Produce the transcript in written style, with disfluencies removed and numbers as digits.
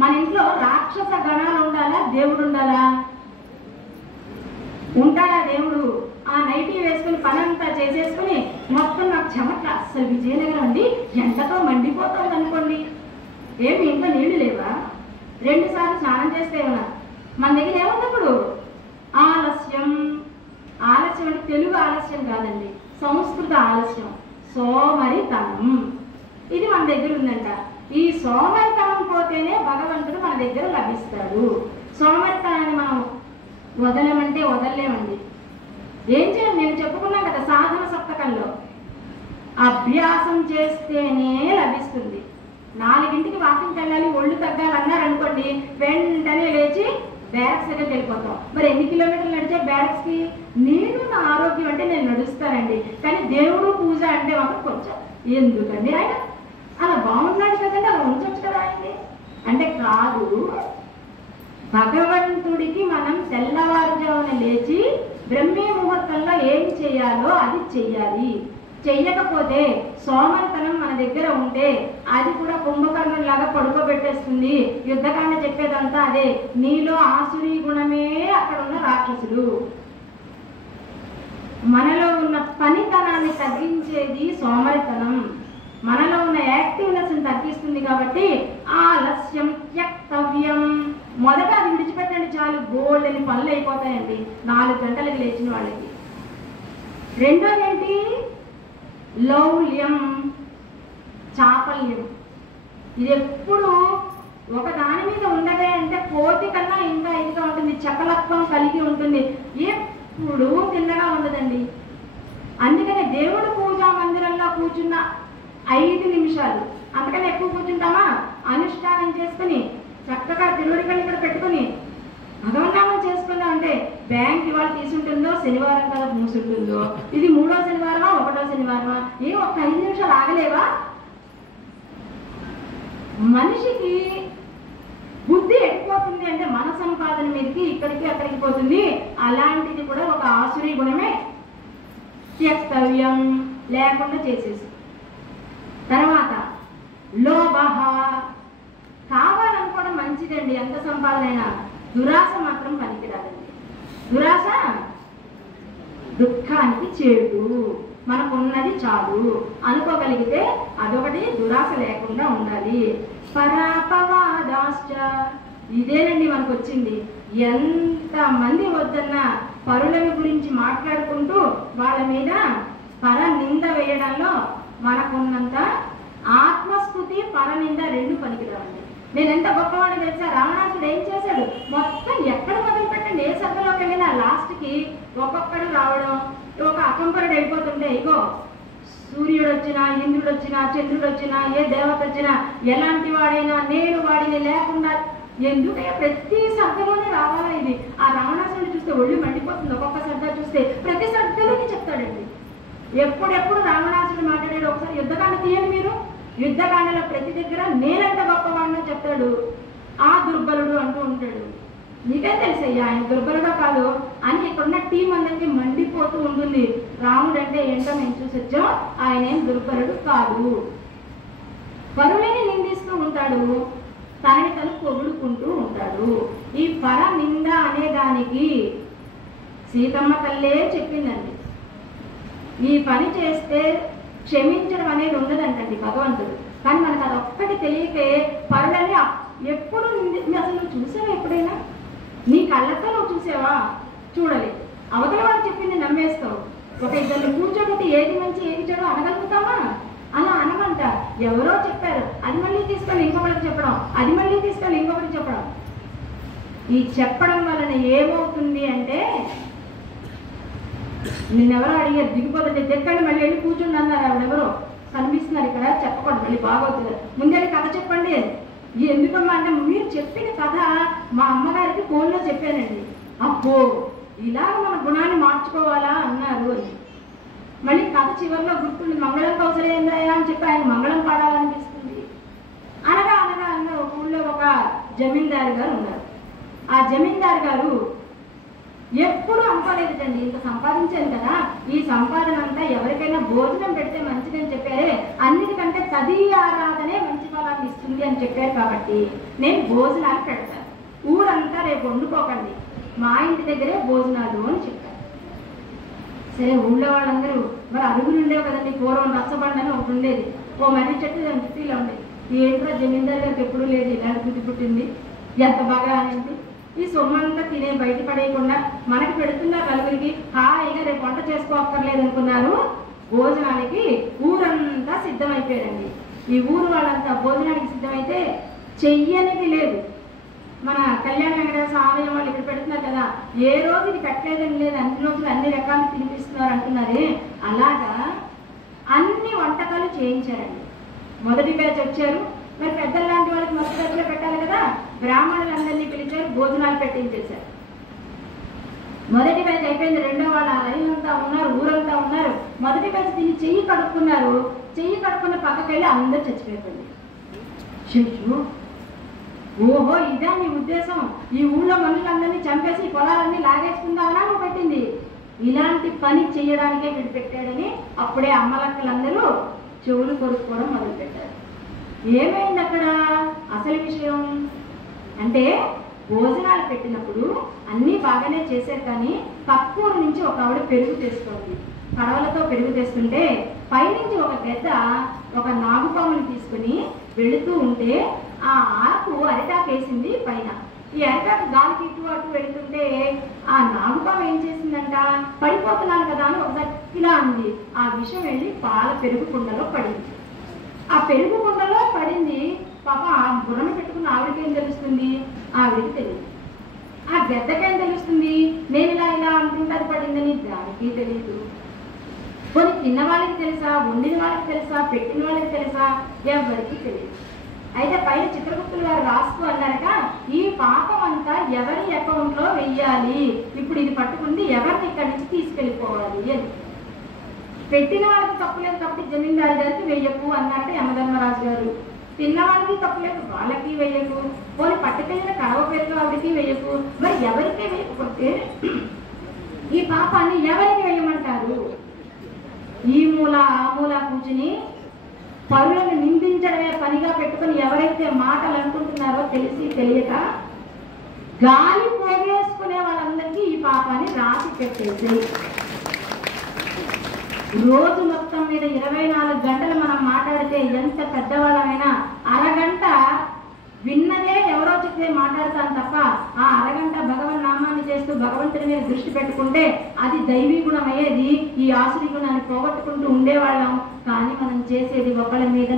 మన ఇంట్లో రాక్షస గణాలు ఉండాలా, దేవుడు ఉండాలా? ఉంటాడా దేవుడు? ఆ నైటీ వేసుకుని పనంతా చేసేసుకుని మొత్తం నాకు చెమట్ల అసలు విజయనగరం అండి ఎండతో మండిపోతుంది అనుకోండి, ఏమి ఇంట్లో నీళ్లు లేవా? 2 సార్లు స్నానం చేస్తే ఏమన్నా మన దగ్గర ఏముంది ఇప్పుడు? ఆలస్యం. ఆలస్యం అంటే తెలుగు ఆలస్యం కాదండి, సంస్కృత ఆలస్యం, సోమరితనం. ఇది మన దగ్గర ఉందంట. ఈ సోమరితనం పోతేనే భగవంతుడు మన దగ్గర లభిస్తాడు. సోమరితనాన్ని మనం వదలమంటే వదలలేమండి. ఏం చేయాలి? నేను చెప్పుకున్నాను కదా సాధన సప్తకంలో, అభ్యాసం చేస్తేనే లభిస్తుంది. 4ంటికి వాకింగ్కి వెళ్ళాలి, ఒళ్ళు తగ్గాలన్నారు అనుకోండి, వెంటనే లేచి బ్యారక్స్ దగ్గరికి వెళ్ళిపోతాం. మరి ఎన్ని కిలోమీటర్లు నడిచే బ్యారక్స్కి? నేను నా ఆరోగ్యం అంటే నేను నడుస్తానండి, కానీ దేవుడు పూజ అంటే మాత్రం కొంచెం ఎందుకండి ఆయన అలా బాగున్నాడు కదండి, అలా ఉంచొచ్చు కదా ఆయన్ని అంటే కాదు. భగవంతుడికి మనం తెల్లవారుజామున లేచి బ్రహ్మీ ముహూర్తంలో ఏం చేయాలో అది చెయ్యాలి. చెయ్యకపోతే సోమరితనం మన దగ్గర ఉంటే అది కూడా కుంభకర్ణులాగా పడుకోబెట్టేస్తుంది. యుద్ధకాండ చెప్పేదంతా అదే. నీలో ఆసురీ గుణమే అక్కడ ఉన్న రాక్షసుడు. మనలో ఉన్న పనితనాన్ని తగ్గించేది సోమరితనం, మనలో ఉన్న యాక్టివ్నెస్ తగ్గిస్తుంది. కాబట్టి ఆలస్యం త్యక్తవ్యం. మొదట అది విడిచిపెట్టండి చాలు, గోల్డెని పనులు అయిపోతాయండి 4 గంటలకు లేచిన వాళ్ళకి. రెండోది ఏంటి? లౌల్యం, చాపల్యం. ఇది ఎప్పుడు ఒక దాని మీద ఉండదే అంటే కోతి కన్నా ఇంకా ఇదిగా ఉంటుంది, చకలత్వం కలిగి ఉంటుంది, ఎప్పుడు తిన్నగా ఉండదండి. అందుకనే దేవుడు పూజా మందిరంలో కూర్చున్న 5 నిమిషాలు, అంతకన్నా ఎక్కువ కూర్చుంటామా? అనుష్ఠానం చేసుకుని చక్కగా తిరువడికలు ఇక్కడ పెట్టుకుని భగవన్నామం చేసుకుందాం అంటే బ్యాంక్ ఇవాళ తీసుంటుందో, శనివారం కదా మూసుంటుందో, ఇది 3వ శనివారమా 1వ శనివారమా, ఒక 5 నిమిషాలు ఆగలేవా? మనిషికి బుద్ధి ఎక్కిపోతుంది అంటే మన సంపాదన మీదకి ఇక్కడికి అక్కడికి పోతుంది. అలాంటిది కూడా ఒక ఆసురీ గుణమే. త్యక్తవ్యం, లేకుండా చేసేసి. తర్వాత లోభః, కావాలనుకోవడం మంచిదండి, ఎంత సంపాదనైనా. దురాశ మాత్రం పనికిరాదండి. దురాశ దుఃఖానికి చేడు. మనకున్నది చాలు అనుకోగలిగితే అదొకటి. దురాశ లేకుండా ఉండాలి. పరాపవాదాశ్చ, ఇదేనండి మనకు వచ్చింది. ఎంతమంది వద్దన్న పరులని గురించి మాట్లాడుకుంటూ వాళ్ళ మీద పర నింద వేయడంలో మనకున్నంత ఆత్మస్థుతి, పరనింద 2 పనికిరావండి. నేను ఎంత గొప్పవాడిని తెలుసా? రావణాసుడు ఏం చేశాడు? మొత్తం ఎక్కడ మొదలు పెట్టండి, ఏ సభలోకి వెళ్ళినా లాస్ట్కి ఒక్కొక్కడు రావడం. ఒక అకంపరుడు వెళ్ళిపోతుంటే ఇగో సూర్యుడు వచ్చినా, ఇంద్రుడు వచ్చినా, చంద్రుడు వచ్చినా, ఏ దేవత వచ్చినా, ఎలాంటి వాడైనా నేను వాడిని లేకుండా ఎందుకంటే ప్రతి సభలోనే రావాలా ఇది? ఆ రావణాసుడిని చూస్తే ఒళ్ళు మండిపోతుంది. ఒక్కొక్క సభ చూస్తే ప్రతి సభలోకి చెప్తాడండి. ఎప్పుడెప్పుడు రావణాసుడు మాట్లాడాడు? ఒకసారి యుద్ధకాండ తీయండి మీరు. యుద్ధకాండలో ప్రతి దగ్గర నేనంత గొప్పవాడినో చెప్తాడు. ఆ దుర్బలుడు అంటూ ఉంటాడు. నీకే తెలుసయ్యా ఆయన దుర్బలుడో కాదు అని ఇక్కడున్న టీం అందరికీ మండిపోతూ ఉంటుంది. రాముడు అంటే ఏంటో మేము చూసొచ్చాం, ఆయన ఏం దుర్బలుడు కాదు. పరులని నిందిస్తూ ఉంటాడు, తనని తను పొగుడుకుంటూ ఉంటాడు. ఈ పర నింద అనే దానికి సీతమ్మ తల్లే చెప్పిందండి, ఈ పని చేస్తే క్షమించడం అనేది ఉండదంటండి భగవంతుడు. కానీ మనకు అది ఒక్కటి తెలియకే పరులని ఎప్పుడు అసలు నువ్వు చూసావా? ఎప్పుడైనా నీ కళ్ళతో నువ్వు చూసావా? చూడలేదు. అవతల వాడు చెప్పింది నమ్మేస్తావు. ఒక ఇద్దరు కూర్చోబెట్టి ఏది మంచి ఏది చెడు అనగలుగుతావా? అలా అనమంట. ఎవరో చెప్పారు, అది మళ్ళీ తీసుకొని ఇంకొకరికి చెప్పడం, అది మళ్ళీ తీసుకొని ఇంకొకరికి చెప్పడం. ఈ చెప్పడం వలన ఏమవుతుంది అంటే, నిన్నెవరో అడిగారు దిగిపోతుంటే దిక్కండి మళ్ళీ వెళ్ళి కూర్చుండి అన్నారు. ఆవిడెవరో కనిపిస్తున్నారు ఇక్కడ, చెప్పకూడదు మళ్ళీ బాగోతుంది, ముందే కథ చెప్పండి. ఎందుకమ్మా అంటే మీరు చెప్పిన కథ మా అమ్మగారికి ఫోన్లో చెప్పానండి. అబ్బో ఇలా మన గుణాన్ని మార్చుకోవాలా అన్నారు అని. మళ్ళీ కథ చివరిలో గుర్తుంది, మంగళం కౌసలేందా అని చెప్పి ఆయన మంగళం పాడాలనిపిస్తుంది. అనగా అనగా అనగా ఒక ఊళ్ళో ఒక జమీందారు గారు ఉన్నారు. ఆ జమీందారు గారు ఎప్పుడు అనుకోలేదండి, ఇంత సంపాదించాను కదా, ఈ సంపాదన అంతా ఎవరికైనా భోజనం పెడితే మంచిదని చెప్పారే, అన్నిటికంటే తదీయ ఆరాధనే మంచి ఫలాన్ని భోజనాలు ఇస్తుంది అని చెప్పారు కాబట్టి నేను భోజనాలు పెడతాను, ఊరంతా రేపు వండుకోకండి, మా ఇంటి దగ్గరే భోజనాలు అని చెప్పారు. సరే, ఊళ్ళో వాళ్ళందరూ మరి అరుగులు ఉండేవి కదండి, పూర్వం రచ్చబండ అని ఒకటి ఉండేది, ఓ మర్రి చెట్టు దాని చుట్టూలో ఉండేది. ఏంటో జమీందారు గారికి ఎప్పుడూ లేదు, ఇలాంటి బుద్ధి పుట్టింది, ఎంత బాగా అనేది. ఈ సొమ్మంతా తినే బయట పడేయకుండా మనకి పెడుతున్నారు నలుగురికి, హాయిగా రేపు వంట చేసుకోక్కర్లేదు అనుకున్నారు. భోజనానికి ఊరంతా సిద్ధమైపోయారండి. ఈ ఊరు వాళ్ళంతా భోజనానికి సిద్ధమైతే చెయ్యనిది లేదు. మన కళ్యాణ వెంకటేశ్వర ఆలయం వాళ్ళు ఇక్కడ పెడుతున్నారు కదా, ఏ రోజు ఇది పెట్టలేదని లేదు, అన్ని రోజులు అన్ని రకాలు తినిపిస్తున్నారు అంటున్నారే, అలాగా అన్ని వంటకాలు చేయించారండి. మొదటి బ్యాచ్ వచ్చారు, మరి పెద్దల లాంటి వాళ్ళకి మొదటి బ్యాచ్లో పెట్టాలి కదా, బ్రాహ్మణులందరినీ పిలిచారు, భోజనాలు పెట్టించేశారు. మొదటి బ్యాచ్ అయిపోయింది, రెండో వాళ్ళ లైన్ అంతా ఉన్నారు, ఊరంతా ఉన్నారు. మొదటి బ్యాచ్ తిని చెయ్యి కడుక్కున్నారు, చెయ్యి కడుక్కున్న పక్కకెళ్ళి అందరూ చచ్చిపోయింది. చెయ్యు, ఓహో ఇదా మీ ఉద్దేశం, ఈ ఊళ్ళో మనుషులందరినీ చంపేసి పొలాలన్నీ లాగేసుకుందామనా నువ్వు పెట్టింది, ఇలాంటి పని చేయడానికే వీడు పెట్టాడని అప్పుడే అమ్మలక్కలందరూ చెవులు కొరుక్కోవడం మొదలుపెట్టారు. ఏమైంది అక్కడ అసలు విషయం అంటే, భోజనాలు పెట్టినప్పుడు అన్నీ బాగానే చేశారు, కానీ పక్కూరు నుంచి ఒక ఆవిడ పెరుగు తెస్తుంది. పడవలతో పెరుగు తెస్తుంటే పైనుంచి ఒక గద్ద ఒక నాగుపాముని తీసుకుని వెళుతూ ఉంటే ఆ ఆకు అరిటాకు వేసింది పైన. ఈ అరిటాకు గాలికి ఇటు అటు వెళుతుంటే ఆ నాగుపాము ఏం చేసిందంట, పడిపోతున్నాను కదా అని ఒకసారి ఇలా అంది. ఆ విషం వెళ్ళి పాల పెరుగు కుండలో పడింది. ఆ పెరుగు కుండలో పడింది. పాప ఆ బుర్రను పెట్టుకున్న ఆవిడకేం తెలుస్తుంది, ఆవిడకి తెలియదు. ఆ గద్దకేం తెలుస్తుంది, నేను ఇలా ఇలా అనుకుంటే అది పడిందని, దానికి తెలియదు. కొన్ని తిన్న వాళ్ళకి తెలుసా, వండిన వాళ్ళకి తెలుసా, పెట్టిన వాళ్ళకి తెలుసా, ఎవరికి తెలియదు. అయితే పైన చిత్రగుప్తులు గారు రాస్తూ అన్నారట, ఈ పాపం అంతా ఎవరి అకౌంట్లో వెయ్యాలి, ఇప్పుడు ఇది పట్టుకుంది ఎవరిని ఇక్కడి నుంచి తీసుకెళ్ళిపోవాలి అని. పెట్టిన వాళ్ళకి తప్పులేదు కాబట్టి జమీందారు గారికి వెయ్యకు అన్నారట యమధర్మరాజు గారు. తిన్నవాళ్ళకి తప్పులేదు, వాళ్ళకి వెయ్యకు, పోనీ పట్టుకెళ్ళిన కడవ పెరుగు ఆవిడికి వెయ్యకు, మరి ఎవరికి వేయకపోతే ఈ పాపాన్ని ఎవరికి వేయమంటారు? ఈ మూల ఆ మూల కూర్చుని పరులను నిందించడమే పనిగా పెట్టుకుని ఎవరైతే మాటలు అనుకుంటున్నారో తెలిసి తెలియక గాలి పోగేసుకునే వాళ్ళందరికీ ఈ పాపాన్ని రాసి పెట్టేసి, రోజు మొత్తం మీద 24 గంటలు మనం మాట్లాడితే ఎంత పెద్దవాళ్ళమైనా అరగంట విన్నదే ఎవరో చెప్తే మాట్లాడతాను తప్ప ఆ అరగంట భగవన్ నామాన్ని చేస్తూ భగవంతుడి మీద దృష్టి పెట్టుకుంటే అది దైవీ గుణం అయ్యేది. ఈ ఆసురీ గుణాన్ని పోగొట్టుకుంటూ ఉండేవాళ్ళం. కానీ మనం చేసేది ఒకళ్ళ మీద